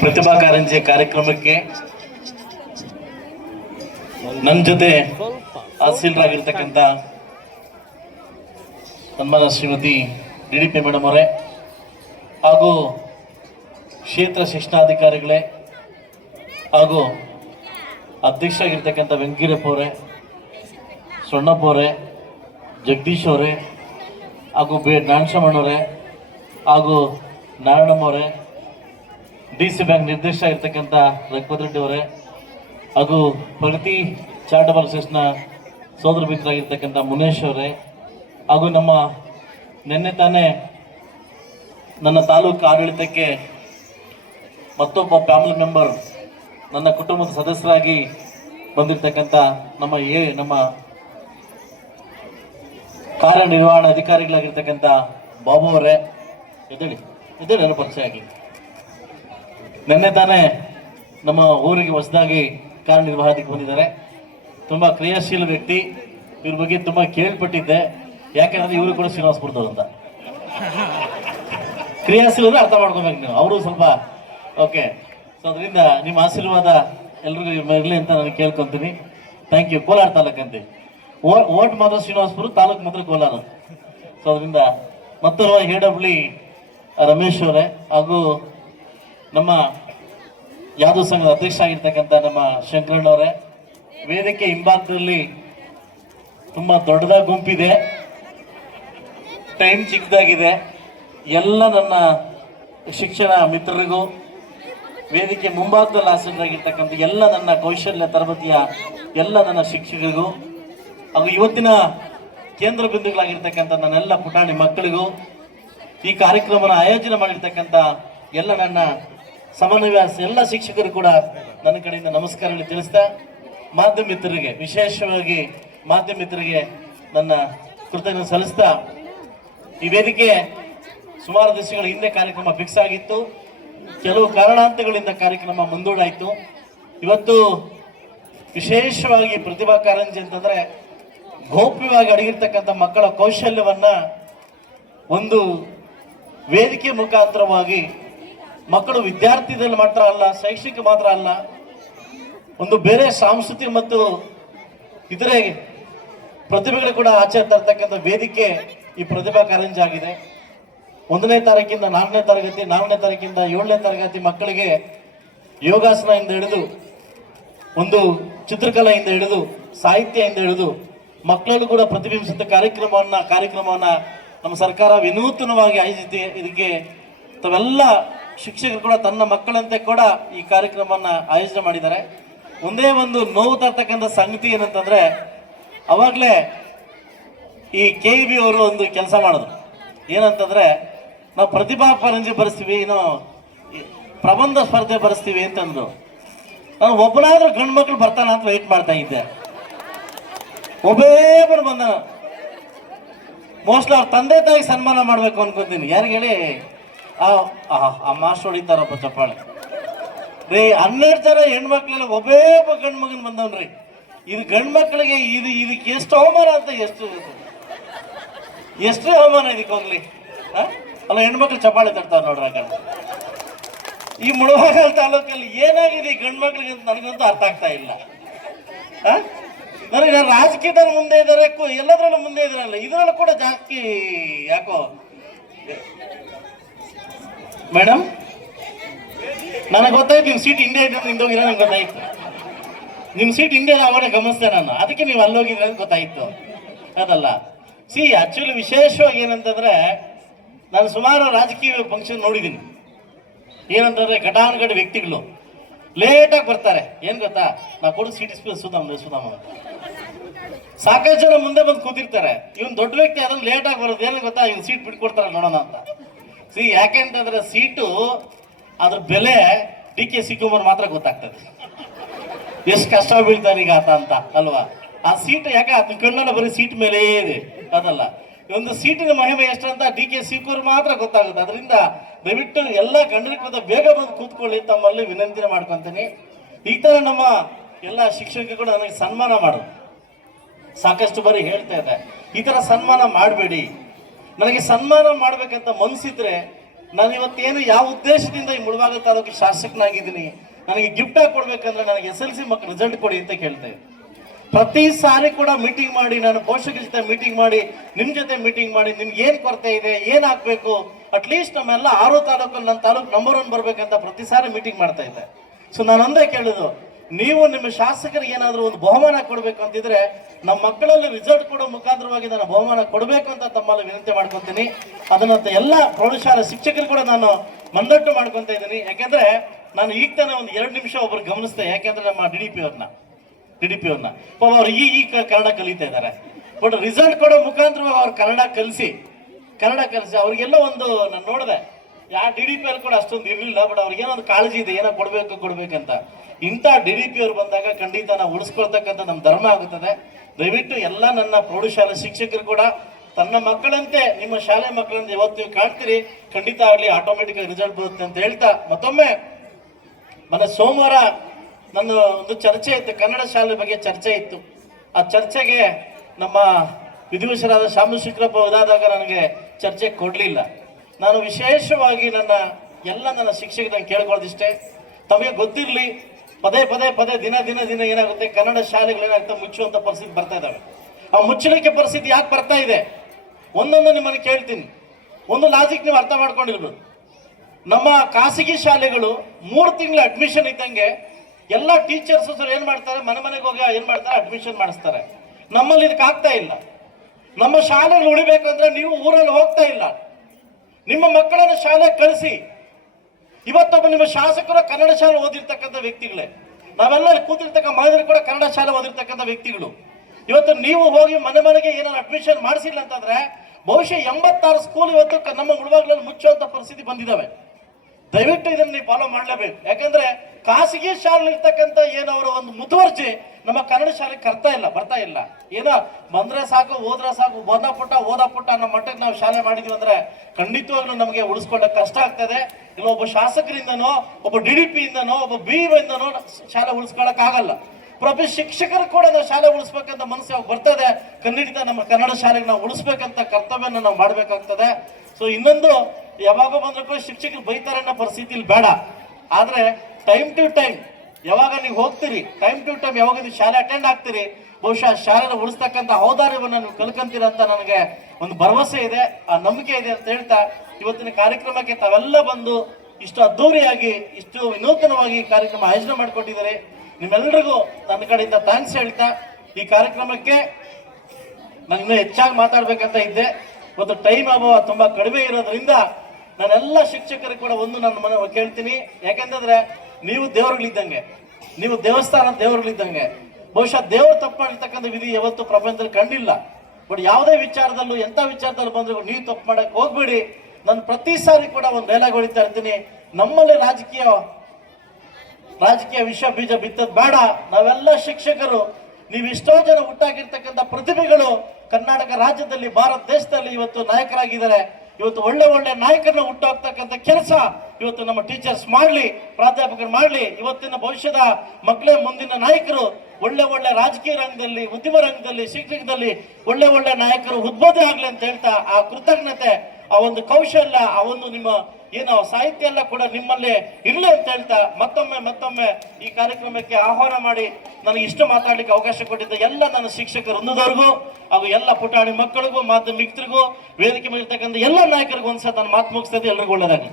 ಪ್ರತಿಭಾ ಕಾರಂಜಿ ಕಾರ್ಯಕ್ರಮಕ್ಕೆ ನನ್ನ ಜೊತೆ ಹಾಸ್ಯರಾಗಿರ್ತಕ್ಕಂಥ ಸನ್ಮಾನ ಶ್ರೀಮತಿ DDP ಮೇಡಮ್ ಅವರೇ ಹಾಗೂ ಕ್ಷೇತ್ರ ಶಿಕ್ಷಣಾಧಿಕಾರಿಗಳೇ ಹಾಗೂ ಅಧ್ಯಕ್ಷರಾಗಿರ್ತಕ್ಕಂಥ ವೆಂಕಟಪ್ಪ ಅವರೇ, ಸೊಣ್ಣಪ್ಪ ಅವರೇ, ಜಗದೀಶ್ ಅವರೇ ಹಾಗೂ ನಾರಾಯಣಸ್ವಾಮಣ್ಣವರೇ ಹಾಗೂ ನಾರಾಯಣಮ್ಮ ಅವರೇ, DC ಬ್ಯಾಂಕ್ ನಿರ್ದೇಶಕರಾಗಿರ್ತಕ್ಕಂಥ ರಘುಪತ್ ರೆಡ್ಡಿ ಅವರೇ ಹಾಗೂ ಪ್ರಗತಿ ಚಾರಿಟಬಲ್ ಟ್ರಸ್ಟ್ನ ಸೋದರ ಮಿತ್ರರಾಗಿರ್ತಕ್ಕಂಥ ಮುನೇಶ್ ಅವರೇ ಹಾಗೂ ನಮ್ಮ ನಿನ್ನೆ ತಾನೇ ನನ್ನ ತಾಲೂಕು ಆಡಳಿತಕ್ಕೆ ಮತ್ತೊಬ್ಬ ಫ್ಯಾಮಿಲಿ ಮೆಂಬರ್ ನನ್ನ ಕುಟುಂಬದ ಸದಸ್ಯರಾಗಿ ಬಂದಿರತಕ್ಕಂಥ ನಮ್ಮ ಕಾರ್ಯನಿರ್ವಹಣಾ ಅಧಿಕಾರಿಗಳಾಗಿರ್ತಕ್ಕಂಥ ಬಾಬು ಅವರೇ, ಎದ್ದೇಳಿ ಪರಿಚಯ ಆಗಿ ನಿನ್ನೆ ತಾನೇ ನಮ್ಮ ಊರಿಗೆ ಹೊಸದಾಗಿ ಕಾರ್ಯನಿರ್ವಾಹಕರಿಗೆ ಬಂದಿದ್ದಾರೆ. ತುಂಬ ಕ್ರಿಯಾಶೀಲ ವ್ಯಕ್ತಿ. ಇವ್ರ ಬಗ್ಗೆ ತುಂಬ ಕೇಳ್ಪಟ್ಟಿದ್ದೆ. ಯಾಕೆಂದ್ರೆ ಇವರು ಕೂಡ ಶ್ರೀನಿವಾಸಪುರದವ್ರು ಅಂತ. ಕ್ರಿಯಾಶೀಲ ಅರ್ಥ ಮಾಡ್ಕೋಬೇಕು ನೀವು. ಅವರು ಸ್ವಲ್ಪ ಓಕೆ. ಸೊ ಅದರಿಂದ ನಿಮ್ಮ ಆಶೀರ್ವಾದ ಎಲ್ರಿಗೂ ಇರಲಿ ಅಂತ ನಾನು ಕೇಳ್ಕೊತೀನಿ. Thank you. ಕೋಲಾರ ತಾಲೂಕಂತೆ ಓಟ್ ಮಾತ್ರ ಶ್ರೀನಿವಾಸಪುರ, ತಾಲೂಕು ಮಾತ್ರ ಕೋಲಾರ. ಸೊ ಅದರಿಂದ ಮತ್ತೊಬ್ಬ ಹೇಡಬ್ಳಿ ರಮೇಶ್ ಅವರೇ ಹಾಗೂ ನಮ್ಮ ಯಾದವ್ ಸಂಘದ ಅಧ್ಯಕ್ಷ ಆಗಿರ್ತಕ್ಕಂಥ ನಮ್ಮ ಶಂಕರಣ್ಣವರೇ, ವೇದಿಕೆ ಹಿಂಭಾಗದಲ್ಲಿ ತುಂಬ ದೊಡ್ಡದಾಗಿ ಗುಂಪಿದೆ, ಟೈಮ್ ಚಿಕ್ಕದಾಗಿದೆ. ಎಲ್ಲ ನನ್ನ ಶಿಕ್ಷಣ ಮಿತ್ರರಿಗೂ, ವೇದಿಕೆ ಮುಂಭಾಗದಲ್ಲಿ ಆಸಕ್ತರಾಗಿರ್ತಕ್ಕಂಥ ಎಲ್ಲ ನನ್ನ ಕೌಶಲ್ಯ ತರಬೇತಿಯ ಎಲ್ಲ ನನ್ನ ಶಿಕ್ಷಕರಿಗೂ ಹಾಗೂ ಇವತ್ತಿನ ಕೇಂದ್ರ ಬಿಂದುಗಳಾಗಿರ್ತಕ್ಕಂಥ ನನ್ನೆಲ್ಲ ಪುಟಾಣಿ ಮಕ್ಕಳಿಗೂ, ಈ ಕಾರ್ಯಕ್ರಮನ ಆಯೋಜನೆ ಮಾಡಿರ್ತಕ್ಕಂಥ ಎಲ್ಲ ನನ್ನ ಸಮನ್ವಯ ಎಲ್ಲ ಶಿಕ್ಷಕರು ಕೂಡ ನನ್ನ ಕಡೆಯಿಂದ ನಮಸ್ಕಾರಗಳು ತಿಳಿಸ್ತಾ, ಮಾಧ್ಯಮ ಮಿತ್ರರಿಗೆ ವಿಶೇಷವಾಗಿ ಮಾಧ್ಯಮ ಮಿತ್ರರಿಗೆ ನನ್ನ ಕೃತಜ್ಞತೆ ಸಲ್ಲಿಸ್ತಾ, ಈ ವೇದಿಕೆ ಸುಮಾರು ದಿವಸಗಳ ಹಿಂದೆ ಕಾರ್ಯಕ್ರಮ ಫಿಕ್ಸ್ ಆಗಿತ್ತು. ಕೆಲವು ಕಾರಣಾಂತರಗಳಿಂದ ಕಾರ್ಯಕ್ರಮ ಮುಂದೂಡಾಯಿತು. ಇವತ್ತು ವಿಶೇಷವಾಗಿ ಪ್ರತಿಭಾ ಕಾರಂಜಿ ಅಂತಂದ್ರೆ ಗೌಪ್ಯವಾಗಿ ಅಡಗಿರ್ತಕ್ಕಂಥ ಮಕ್ಕಳ ಕೌಶಲ್ಯವನ್ನ ಒಂದು ವೇದಿಕೆ ಮುಖಾಂತರವಾಗಿ ಮಕ್ಕಳು ವಿದ್ಯಾರ್ಥಿದಲ್ಲಿ ಮಾತ್ರ ಅಲ್ಲ, ಶೈಕ್ಷಣಿಕ ಮಾತ್ರ ಅಲ್ಲ, ಒಂದು ಬೇರೆ ಸಾಂಸ್ಕೃತಿಕ ಮತ್ತು ಇತರೆ ಪ್ರತಿಭೆಗಳು ಕೂಡ ಆಚೆ ತರ್ತಕ್ಕಂಥ ವೇದಿಕೆ ಈ ಪ್ರತಿಭಾ ಕಾರಂಜಿ ಆಗಿದೆ. 1ನೇ ತಾರೀಕಿಂದ 4ನೇ ತರಗತಿ, 4ನೇ ತಾರೀಕಿಂದ 7ನೇ ತರಗತಿ ಮಕ್ಕಳಿಗೆ ಯೋಗಾಸನದಿಂದ ಹಿಡಿದು, ಒಂದು ಚಿತ್ರಕಲೆಯಿಂದ ಹಿಡಿದು, ಸಾಹಿತ್ಯದಿಂದ ಹಿಡಿದು ಮಕ್ಕಳಲ್ಲೂ ಕೂಡ ಪ್ರತಿಬಿಂಬಿಸುತ್ತ ಕಾರ್ಯಕ್ರಮವನ್ನ ನಮ್ಮ ಸರ್ಕಾರ ವಿನೂತನವಾಗಿ ಆಯೋಜಿಸಿ ಇದಕ್ಕೆ ತಾವೆಲ್ಲ ಶಿಕ್ಷಕರು ಕೂಡ ತನ್ನ ಮಕ್ಕಳಂತೆ ಕೂಡ ಈ ಕಾರ್ಯಕ್ರಮವನ್ನ ಆಯೋಜನೆ ಮಾಡಿದ್ದಾರೆ. ಒಂದೇ ಒಂದು ನೋವು ತರ್ತಕ್ಕಂಥ ಸಂಗತಿ ಏನಂತಂದ್ರೆ, ಅವಾಗಲೇ ಈ KEB ಅವರು ಒಂದು ಕೆಲಸ ಮಾಡಿದ್ರು. ಏನಂತಂದ್ರೆ, ನಾವು ಪ್ರತಿಭಾ ಕಾರಂಜಿ ಬರೆಸ್ತೀವಿ, ಪ್ರಬಂಧ ಸ್ಪರ್ಧೆ ಬರೆಸ್ತೀವಿ ಅಂತಂದ್ರು. ನಾನು ಒಬ್ಬನಾದ್ರೂ ಗಂಡು ಮಕ್ಕಳು ಬರ್ತಾನ ಅಂತ ವೆಯ್ಟ್ ಮಾಡ್ತಾ ಇದ್ದೆ. ಒಬ್ಬೇ ಬಂದ. ಮೋಸ್ಟ್ಲಿ ಅವ್ರ ತಂದೆ ತಾಯಿಗೆ ಸನ್ಮಾನ ಮಾಡ್ಬೇಕು ಅನ್ಕೋತೀನಿ. ಯಾರಿಗೆ ಹೇಳಿ ಆ ಮಾಸ್ಟರ್ ಹೊಡಿತಾರಪ್ಪ ಚಪ್ಪಾಳೆ ರೀ. 12 ಜನ ಹೆಣ್ಮಕ್ಳೆಲ್ಲ ಒಬ್ಬೇ ಒಬ್ಬ ಗಂಡು ಮಗನ್ ಬಂದವನ್ರಿ. ಇದು ಗಂಡು ಮಕ್ಕಳಿಗೆ ಇದಕ್ಕೆ ಎಷ್ಟು ಅವಮಾನ ಅಂತ, ಎಷ್ಟು ಅವಮಾನ ಇದಕ್ಕೆ ಹೋಗ್ಲಿ. ಅಲ್ಲ, ಹೆಣ್ಮಕ್ಳು ಚಪ್ಪಾಳೆ ತಡ್ತಾರ ನೋಡ್ರಿ. ಆ ಕಡೆ ಈ ಮುಳಬಾಗಿಲು ತಾಲೂಕಲ್ಲಿ ಏನಾಗಿದೆ ಗಂಡು ಮಕ್ಳಿಗೆ ಅಂತ ನನಗಂತೂ ಅರ್ಥ ಆಗ್ತಾ ಇಲ್ಲ. ನನಗೆ ರಾಜಕೀಯದಲ್ಲಿ ಮುಂದೆ ಇದ್ದಾರೆ, ಎಲ್ಲದ್ರಲ್ಲೂ ಮುಂದೆ ಇದ್ರಲ್ಲ, ಇದರಲ್ಲೂ ಕೂಡ ಜಾಸ್ತಿ ಯಾಕೋ. ಮೇಡಮ್, ನನಗೆ ಗೊತ್ತಾಯ್ತು ನಿಮ್ಮ ಸೀಟ್ ಹಿಂದೆ ಇದೆ, ನಿಂದೋಗಿರೋ ನಂಗೆ ಗೊತ್ತಾಯ್ತು. ನಿಮ್ಮ ಸೀಟ್ ಹಿಂದೆ ಅವಾಗಲೇ ಗಮನಿಸ್ದೆ ನಾನು, ಅದಕ್ಕೆ ನೀವು ಅಲ್ಲೋಗಿದ್ರೆ ಅಂತ ಗೊತ್ತಾಯ್ತು. ಅದಲ್ಲ ಆಕ್ಚುಲಿ ವಿಶೇಷವಾಗಿ ಏನಂತಂದ್ರೆ, ನಾನು ಸುಮಾರು ರಾಜಕೀಯ ಫಂಕ್ಷನ್ ನೋಡಿದ್ದೀನಿ. ಏನಂತಂದ್ರೆ, ಘಟಾನುಘಟಿ ವ್ಯಕ್ತಿಗಳು ಲೇಟಾಗಿ ಬರ್ತಾರೆ. ಏನ್ ಗೊತ್ತಾ, ನಾ ಕೊಡು ಸೀಟ್ ಸುಧಾಮ ಸಾಕಷ್ಟು ಜನ ಮುಂದೆ ಬಂದು ಕೂತಿರ್ತಾರೆ. ಇವನ್ ದೊಡ್ಡ ವ್ಯಕ್ತಿ ಅದ್ರಲ್ಲಿ ಲೇಟಾಗಿ ಬರೋದು. ಏನು ಗೊತ್ತಾ, ಇವ್ನು ಸೀಟ್ ಬಿಟ್ಕೊಡ್ತಾರ ನೋಡೋಣ ಅಂತ. ಯಾಕೆಂತಂದ್ರೆ ಸೀಟು ಅದ್ರ ಬೆಲೆ DK ಶಿವಕುಮಾರ್ ಮಾತ್ರ ಗೊತ್ತಾಗ್ತದೆ, ಎಷ್ಟು ಕಷ್ಟ ಬೀಳ್ತಾರೆ ಈಗ ಆತ ಅಂತ ಅಲ್ವಾ. ಆ ಸೀಟ್ ಯಾಕೆ ಆತನ ಕಣ್ಣನ್ನ ಬರೀ ಸೀಟ್ ಮೇಲೆ ಇದೆ, ಅದಲ್ಲ. ಒಂದು ಸೀಟಿನ ಮಹಿಮೆ ಎಷ್ಟಂತ DK ಶಿವಕುಮಾರ್ ಮಾತ್ರ ಗೊತ್ತಾಗುತ್ತೆ. ಅದರಿಂದ ದಯವಿಟ್ಟು ಎಲ್ಲ ಗಂಡರಿಗೆ ಬೇಗ ಬಂದು ಕೂತ್ಕೊಳ್ಳಿ ತಮ್ಮಲ್ಲಿ ವಿನಂತಿ ಮಾಡ್ಕೊಂತೀನಿ. ಈ ತರ ನಮ್ಮ ಎಲ್ಲ ಶಿಕ್ಷಕರು ಕೂಡ ನನಗೆ ಸನ್ಮಾನ ಮಾಡೋದು ಸಾಕಷ್ಟು ಬಾರಿ ಹೇಳ್ತಾ ಇದ್ದೆ, ಈ ತರ ಸನ್ಮಾನ ಮಾಡಬೇಡಿ. ನನಗೆ ಸನ್ಮಾನ ಮಾಡ್ಬೇಕಂತ ಮನ್ಸಿದ್ರೆ ನಾನು ಇವತ್ತೇನು ಯಾವ ಉದ್ದೇಶದಿಂದ ಈ ಮುಳಬಾಗಿಲು ತಾಲೂಕಿಗೆ ಶಾಸಕನಾಗಿದ್ದೀನಿ, ನನಗೆ ಗಿಫ್ಟ್ ಆಗಿ ಕೊಡ್ಬೇಕಂದ್ರೆ ನನಗೆ SLC ಮಕ್ಕಳು ರಿಸಲ್ಟ್ ಕೊಡಿ ಅಂತ ಕೇಳ್ತಾ ಇದ್ದೆ. ಪ್ರತಿ ಸಾರಿ ಕೂಡ ಮೀಟಿಂಗ್ ಮಾಡಿ, ನಾನು ಪೋಷಕರ ಜೊತೆ ಮೀಟಿಂಗ್ ಮಾಡಿ, ನಿಮ್ಮ ಜೊತೆ ಮೀಟಿಂಗ್ ಮಾಡಿ, ನಿಮ್ಗೆ ಏನು ಕೊರತೆ ಇದೆ, ಏನು ಹಾಕ್ಬೇಕು, ಅಟ್ಲೀಸ್ಟ್ ನಮ್ಮೆಲ್ಲ 6 ತಾಲೂಕಲ್ಲಿ ನನ್ನ ತಾಲೂಕು ನಂಬರ್ 1 ಬರ್ಬೇಕಂತ ಪ್ರತಿ ಸಾರಿ ಮೀಟಿಂಗ್ ಮಾಡ್ತಾ ಇದ್ದೆ. ಸೊ ನಾನು ಒಂದೇ ಕೇಳೋದು, ನೀವು ನಿಮ್ಮ ಶಾಸಕರಿಗೆ ಏನಾದರೂ ಒಂದು ಬಹುಮಾನ ಕೊಡಬೇಕು ಅಂತಿದ್ರೆ ನಮ್ಮ ಮಕ್ಕಳಲ್ಲಿ ರಿಸಲ್ಟ್ ಕೊಡೋ ಮುಖಾಂತರವಾಗಿ ನಾನು ಬಹುಮಾನ ಕೊಡಬೇಕು ಅಂತ ತಮ್ಮಲ್ಲಿ ವಿನಂತಿ ಮಾಡ್ಕೊತೀನಿ. ಅದನ್ನಂತ ಎಲ್ಲ ಪ್ರೌಢಶಾಲಾ ಶಿಕ್ಷಕರು ಕೂಡ ನಾನು ಮಂದಟ್ಟು ಮಾಡ್ಕೊತಾ ಇದ್ದೀನಿ. ಯಾಕೆಂದ್ರೆ ನಾನು ಈಗ ತಾನೇ ಒಂದು 2 ನಿಮಿಷ ಒಬ್ರು ಗಮನಿಸ್ದೆ. ಯಾಕೆಂದ್ರೆ ನಮ್ಮ ಡಿ ಡಿ ಪಿ ಅವ್ರನ್ನ ಅವ್ರು ಈ ಕನ್ನಡ ಕಲಿತಾ ಇದ್ದಾರೆ. ಬಟ್ ರಿಸಲ್ಟ್ ಕೊಡೋ ಮುಖಾಂತರವಾಗಿ ಅವ್ರು ಕನ್ನಡ ಕಲಿಸಿ ಅವ್ರಿಗೆಲ್ಲ ಒಂದು ನಾನು ನೋಡಿದೆ, ಯಾವ DDP ಅಲ್ಲಿ ಕೂಡ ಅಷ್ಟೊಂದು ಇರಲಿಲ್ಲ. ಬಟ್ ಅವ್ರಿಗೇನೋ ಒಂದು ಕಾಳಜಿ ಇದೆ, ಏನೋ ಕೊಡ್ಬೇಕಂತ. ಇಂಥ DDP ಅವ್ರು ಬಂದಾಗ ಖಂಡಿತ ನಾವು ಉಳಿಸ್ಕೊಳ್ತಕ್ಕಂಥ ನಮ್ಮ ಧರ್ಮ ಆಗುತ್ತದೆ. ದಯವಿಟ್ಟು ಎಲ್ಲ ನನ್ನ ಪ್ರೌಢಶಾಲಾ ಶಿಕ್ಷಕರು ಕೂಡ ತನ್ನ ಮಕ್ಕಳಂತೆ ನಿಮ್ಮ ಶಾಲೆ ಮಕ್ಕಳಂತೆ ಇವತ್ತು ನೀವು ಕಾಣ್ತೀರಿ, ಖಂಡಿತ ಆಗಲಿ ಆಟೋಮೆಟಿಕ್ ರಿಸಲ್ಟ್ ಬರುತ್ತೆ ಅಂತ ಹೇಳ್ತಾ, ಮತ್ತೊಮ್ಮೆ ಮೊನ್ನೆ ಸೋಮವಾರ ನನ್ನ ಒಂದು ಚರ್ಚೆ ಇತ್ತು, ಕನ್ನಡ ಶಾಲೆ ಬಗ್ಗೆ ಚರ್ಚೆ ಇತ್ತು. ಆ ಚರ್ಚೆಗೆ ನಮ್ಮ ವಿಧಿವಶರಾದ ಶಾಮು ಶಿಖರಪ್ಪ ಹೋದಾದಾಗ ನನಗೆ ಚರ್ಚೆ ಕೊಡಲಿಲ್ಲ. ನಾನು ವಿಶೇಷವಾಗಿ ನನ್ನ ಶಿಕ್ಷಕರನ್ನು ಕೇಳ್ಕೊಳ್ಳೋದಿಷ್ಟೇ, ತಮಗೆ ಗೊತ್ತಿರಲಿ, ಪದೇ ದಿನ ಏನಾಗುತ್ತೆ, ಕನ್ನಡ ಶಾಲೆಗಳೇನಾಗುತ್ತೆ ಮುಚ್ಚುವಂಥ ಪರಿಸ್ಥಿತಿ ಬರ್ತಾ ಇದ್ದಾವೆ. ಆ ಮುಚ್ಚಲಿಕ್ಕೆ ಪರಿಸ್ಥಿತಿ ಯಾಕೆ ಬರ್ತಾ ಇದೆ ಒಂದೊಂದು ನಿಮ್ಮನ್ನು ಕೇಳ್ತೀನಿ. ಒಂದು ಲಾಜಿಕ್ ನೀವು ಅರ್ಥ ಮಾಡ್ಕೊಂಡಿರ್ಬೋದು. ನಮ್ಮ ಖಾಸಗಿ ಶಾಲೆಗಳು 3 ತಿಂಗಳ ಅಡ್ಮಿಷನ್ ಇದ್ದಂಗೆ ಎಲ್ಲ ಟೀಚರ್ಸ್ ಏನು ಮಾಡ್ತಾರೆ, ಮನೆಗೆ ಹೋಗಿ ಏನು ಮಾಡ್ತಾರೆ, ಅಡ್ಮಿಷನ್ ಮಾಡಿಸ್ತಾರೆ. ನಮ್ಮಲ್ಲಿ ಇದಕ್ಕೆ ಆಗ್ತಾ ಇಲ್ಲ. ನಮ್ಮ ಶಾಲೆಗಳು ಉಳಿಬೇಕಂದ್ರೆ ನೀವು ಊರಲ್ಲಿ ಹೋಗ್ತಾ ಇಲ್ಲ. ನಿಮ್ಮ ಮಕ್ಕಳನ್ನ ಶಾಲೆ ಕಳಿಸಿ. ಇವತ್ತೊಬ್ಬ ನಿಮ್ಮ ಶಾಸಕರು ಕನ್ನಡ ಶಾಲೆ ಓದಿರ್ತಕ್ಕಂಥ ವ್ಯಕ್ತಿಗಳೇ, ನಾವೆಲ್ಲ ಕೂತಿರ್ತಕ್ಕ ಮಹಿಳೆಯರು ಕೂಡ ಕನ್ನಡ ಶಾಲೆ ಓದಿರ್ತಕ್ಕಂಥ ವ್ಯಕ್ತಿಗಳು. ಇವತ್ತು ನೀವು ಹೋಗಿ ಮನೆಗೆ ಏನಾದ್ರು ಅಡ್ಮಿಷನ್ ಮಾಡಿಸಿಲ್ಲ ಅಂತಂದ್ರೆ ಬಹುಶಃ 86 ಸ್ಕೂಲ್ ಇವತ್ತು ನಮ್ಮ ಮುಳಬಾಗಿಲಲ್ಲಿ ಮುಚ್ಚುವಂತ ಪರಿಸ್ಥಿತಿ ಬಂದಿದ್ದಾವೆ. ದಯವಿಟ್ಟು ಇದನ್ನ ನೀವು ಫಾಲೋ ಮಾಡಲೇಬೇಕು. ಯಾಕಂದ್ರೆ ಖಾಸಗಿ ಶಾಲೆ ಇರ್ತಕ್ಕಂಥ ಏನವರ ಒಂದು ಮುತುವರ್ಜಿ ನಮ್ಮ ಕನ್ನಡ ಶಾಲೆ ಬರ್ತಾ ಇಲ್ಲ. ಏನೋ ಬಂದ್ರೆ ಸಾಕು, ಹೋದ್ರೆ ಸಾಕು, ಓದ ಪುಟ್ಟ ಅನ್ನೋ ಮಟ್ಟಕ್ಕೆ ನಾವು ಶಾಲೆ ಮಾಡಿದ್ವಿ ಅಂದ್ರೆ ಖಂಡಿತವಾಗ್ಲೂ ನಮಗೆ ಉಳಿಸ್ಕೊಳ್ಳೋಕೆ ಕಷ್ಟ ಆಗ್ತದೆ. ಇಲ್ಲ ಒಬ್ಬ ಶಾಸಕರಿಂದನೋ, ಒಬ್ಬ DDP ಇಂದನೋ, ಒಬ್ಬ BO ಇಂದನೋ ಶಾಲೆ ಉಳಿಸ್ಕೊಳ್ಳೋಕೆ ಆಗಲ್ಲ. ಪ್ರತಿ ಶಿಕ್ಷಕರು ಕೂಡ ನಾವು ಶಾಲೆ ಉಳಿಸ್ಬೇಕಂತ ಮನಸ್ಸು ಯಾವಾಗ ಬರ್ತದೆ, ಖಂಡಿತ ನಮ್ಮ ಕನ್ನಡ ಶಾಲೆಗೆ ನಾವು ಉಳಿಸ್ಬೇಕಂತ ಕರ್ತವ್ಯನ ನಾವು ಮಾಡಬೇಕಾಗ್ತದೆ. ಸೊ ಇನ್ನೊಂದು, ಯಾವಾಗ ಬಂದ್ರೂ ಕೂಡ ಶಿಕ್ಷಕರು ಬೈತಾರೆ ಅನ್ನೋ ಪರಿಸ್ಥಿತಿಲಿ ಬೇಡ. ಆದ್ರೆ ಟೈಮ್ ಟು ಟೈಮ್ ಯಾವಾಗ ನೀವು ಹೋಗ್ತೀರಿ, ಟೈಮ್ ಟು ಟೈಮ್ ಯಾವಾಗ ನೀವು ಶಾಲೆ ಅಟೆಂಡ್ ಆಗ್ತೀರಿ, ಬಹುಶಃ ಶಾಲೆನ ಉಳಿಸ್ತಕ್ಕಂಥ ಔದಾರ್ಯವನ್ನು ನೀವು ಕಲ್ಕೊಂತೀರ ಅಂತ ನನಗೆ ಒಂದು ಭರವಸೆ ಇದೆ, ಆ ನಂಬಿಕೆ ಇದೆ ಅಂತ ಹೇಳ್ತಾ, ಇವತ್ತಿನ ಕಾರ್ಯಕ್ರಮಕ್ಕೆ ತಾವೆಲ್ಲ ಬಂದು ಇಷ್ಟು ಅದ್ದೂರಿಯಾಗಿ, ಇಷ್ಟು ವಿನೂತನವಾಗಿ ಕಾರ್ಯಕ್ರಮ ಆಯೋಜನೆ ಮಾಡಿಕೊಟ್ಟಿದ್ದಾರೆ. ನಿಮ್ಮೆಲ್ಲರಿಗೂ ನನ್ನ ಕಡೆಯಿಂದ ಥ್ಯಾಂಕ್ಸ್ ಹೇಳ್ತಾ, ಈ ಕಾರ್ಯಕ್ರಮಕ್ಕೆ ನಾನು ಇನ್ನೂ ಹೆಚ್ಚಾಗಿ ಮಾತಾಡ್ಬೇಕಂತ ಇದ್ದೆ. ಇವತ್ತು ಟೈಮ್ ಅಭಾವ ತುಂಬಾ ಕಡಿಮೆ ಇರೋದ್ರಿಂದ ನಾನೆಲ್ಲ ಶಿಕ್ಷಕರಿಗೆ ಕೂಡ ಒಂದು ನನ್ನ ಮನೆ ಕೇಳ್ತೀನಿ. ಯಾಕೆಂತಂದ್ರೆ ನೀವು ದೇವರುಗಳಿದ್ದಂಗೆ, ನೀವು ದೇವರುಗಳಿದ್ದಂಗೆ. ಬಹುಶಃ ದೇವರು ತಪ್ಪು ಮಾಡಿರ್ತಕ್ಕಂಥ ವಿಧಿ ಯಾವತ್ತು ಪ್ರಪಂಚದಲ್ಲಿ ಕಂಡಿಲ್ಲ. ಬಟ್ ಯಾವುದೇ ವಿಚಾರದಲ್ಲೂ, ಎಂಥ ವಿಚಾರದಲ್ಲಿ ಬಂದ್ರು ನೀವು ತಪ್ಪು ಮಾಡಕ್ ಹೋಗ್ಬೇಡಿ. ನಾನು ಪ್ರತಿ ಸಾರಿ ಕೂಡ ಒಂದು ಡೈಲಾಗ್ ಹೊಡಿತಾ ಇರ್ತೀನಿ, ನಮ್ಮಲ್ಲಿ ರಾಜಕೀಯ ವಿಷ ಬೀಜ ಬಿತ್ತದ್ ಬೇಡ. ನಾವೆಲ್ಲ ಶಿಕ್ಷಕರು, ನೀವು ಎಷ್ಟೋ ಜನ ಹುಟ್ಟಾಗಿರ್ತಕ್ಕಂಥ ಪ್ರತಿಭೆಗಳು ಕರ್ನಾಟಕ ರಾಜ್ಯದಲ್ಲಿ, ಭಾರತ ದೇಶದಲ್ಲಿ ಇವತ್ತು ನಾಯಕರಾಗಿದ್ದಾರೆ. ಇವತ್ತು ಒಳ್ಳೆ ನಾಯಕರನ್ನ ಹುಟ್ಟುಹಾಕ್ತಕ್ಕಂಥ ಕೆಲಸ ಇವತ್ತು ನಮ್ಮ ಟೀಚರ್ಸ್ ಮಾಡ್ಲಿ, ಪ್ರಾಧ್ಯಾಪಕರು ಮಾಡ್ಲಿ. ಇವತ್ತಿನ ಭವಿಷ್ಯದ ಮಕ್ಕಳೇ ಮುಂದಿನ ನಾಯಕರು. ಒಳ್ಳೆ ರಾಜಕೀಯ ರಂಗದಲ್ಲಿ, ಉದ್ಯಮ ರಂಗದಲ್ಲಿ, ಶಿಕ್ಷಣದಲ್ಲಿ ಒಳ್ಳೆ ನಾಯಕರು ಉದ್ಬೋಧನೆ ಆಗ್ಲಿ ಅಂತ ಹೇಳ್ತಾ, ಆ ಕೃತಜ್ಞತೆ, ಆ ಒಂದು ಕೌಶಲ್ಯ, ಆ ಒಂದು ನಿಮ್ಮ ಏನು ಸಾಹಿತ್ಯ ಎಲ್ಲ ಕೂಡ ನಿಮ್ಮಲ್ಲೇ ಇರಲಿ ಅಂತ ಹೇಳ್ತಾ, ಮತ್ತೊಮ್ಮೆ ಈ ಕಾರ್ಯಕ್ರಮಕ್ಕೆ ಆಹ್ವಾನ ಮಾಡಿ ನನಗೆ ಇಷ್ಟು ಮಾತಾಡ್ಲಿಕ್ಕೆ ಅವಕಾಶ ಕೊಟ್ಟಿದ್ದ ಎಲ್ಲ ನನ್ನ ಶಿಕ್ಷಕ ವೃಂದದವ್ರಿಗೂ ಹಾಗೂ ಎಲ್ಲ ಪುಟಾಣಿ ಮಕ್ಕಳಿಗೂ, ಮಾಧ್ಯಮಿಕರಿಗೂ, ವೇದಿಕೆ ಮೇಲಿರ್ತಕ್ಕಂಥ ಎಲ್ಲ ನಾಯಕರಿಗೂ ಒಂದ್ಸಲ ನಾನು ಮಾತು ಮುಗಿಸ್ತದೆ. ಎಲ್ರಿಗೂ ಒಳ್ಳೆಯದಾಗಲಿ.